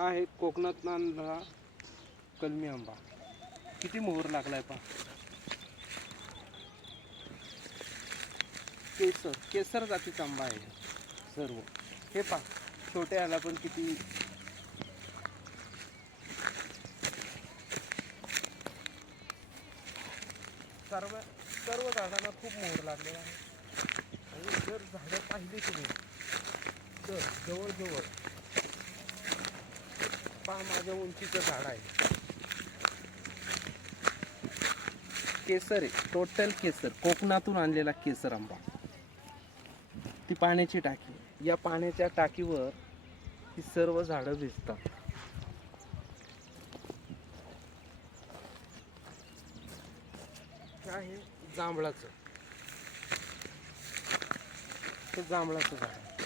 हा आहे कोकणात आणलेला कलमी आंबा. किती मोहर लागलाय पा केसर केसर जातीचा आंबा आहे. सर्व. हे पा छोटे आला पण किती? सर्व सर्व झाडांना खूप मोहर लागलेला आहे. आणि जर झाडं पाहिली तुम्ही तर जवळजवळ माझ्या उंचीचं झाड आहे. केसर आहे. टोटल केसर. कोकणातून आणलेला केसर आंबा. ती पाण्याची टाकी. या पाण्याच्या टाकीवर ही सर्व झाडं भिजतात हे आहे? जांभळाचं. जांभळाचं झाड आहे.